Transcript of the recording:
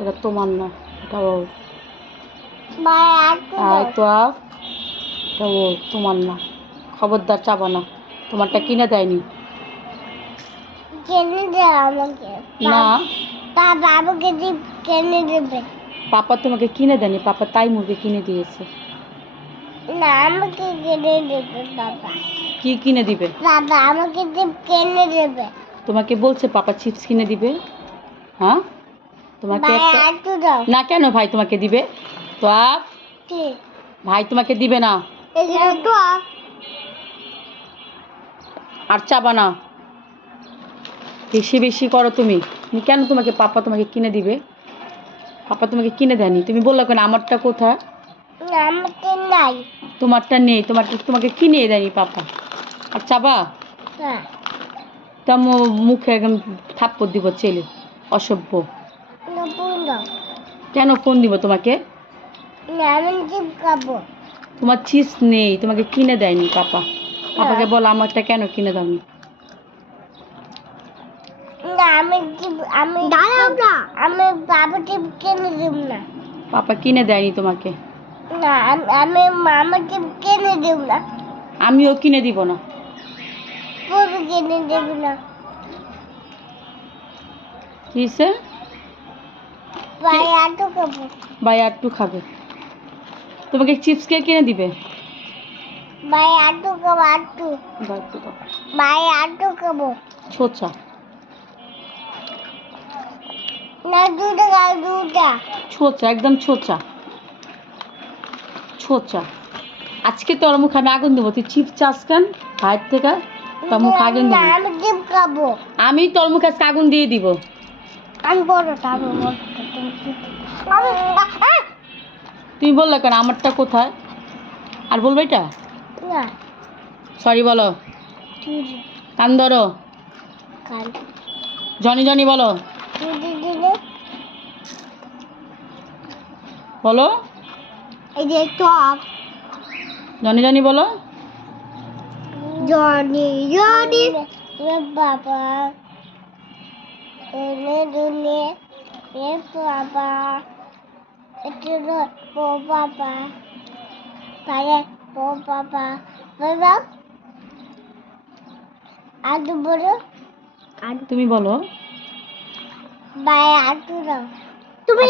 এটা তোমার না, এটা ওর। ভাই তো এটা ও, তোমার না। খবরদার চাবা না, তোমারটা কিনে দেয়নি। কিনে দে আমাকে। না, বাবাকে কিনে দেবে। পাপা তোমাকে কিনে দেয়নি, পাপা তাই মুরগি কিনে দিয়েছে। না, আমাকে কিনে দেবে বাবা। কি কিনে দিবে? বাবা আমাকে কিনে দেবে। তোমাকে বলছে পাপা চিপস কিনে দিবে। হ্যাঁ, তোমাকে ভাই একটু দাও না। কেন ভাই তোমাকে দিবে? তো ভাই তোমাকে দিবে না। একটু আর চাবা না, বেশি বেশি করো তুমি। কেন তোমাকে পাপা তোমাকে কিনে দিবে? পাপা তোমাকে কিনে দেয়নি, তুমি বললো কেন আমারটা কোথায়? আমাকে নাই। তোমারটা নেই, তোমাকে কিনে দেয়নি পাপা। আর চাবা? হ্যাঁ। তা মুখে একদম থাপ্পড় দিব ছেলে, অসভ্য। কেন ফোন দিব তোমাকে? আমি চিপ খাবো। তোমার চিপস নেই, তোমাকে কিনে দেয়নি পাপা। পাপাকে বলো আমারটা কেন কিনে দাওনি। না, আমি আমি বাবা চিপ কিনে দেব না। পাপা কিনে দেয়নি তোমাকে। না, আমি মামা চিপ কিনে দেব না। আমিও কিনে দিব না। পুরো কিনে দেব না। কিসে? ভাই আটু খাবো। ভাই আটটু খাবে। তোমাকে চিপস কে কিনে দিবে? ভাই আটু খাবো, আটু। ভাই আটু খাবো। ছোচা। না, দুটা খাও, দুটা। ছোচা, একদম ছোচা ছোচা। আজকে তোর মুখ আমি আগুন দেবো। তুই চিপস চাস কেন ভাইয়ের থেকে? তোর মুখ আগুন না, দেবো। আমি চিপ খাবো। আমি তোর মুখে আজকে আগুন দিয়ে দিব। আমি বড়টা, আমি বড়টা। তুমি বললে কেন আমারটা কোথায়? আর বলবো এটা? না, সরি বলো। কান ধরো। জনি জনি বলো। বলো এই যে টপ। জনি জনি বলো। জনি জনি বাবা এনে দুনে এ বাবা এটা ও বাবা তারে ও বাবা বাবা আদু বড় তুমি বলো। বাই আদু দাও তুমি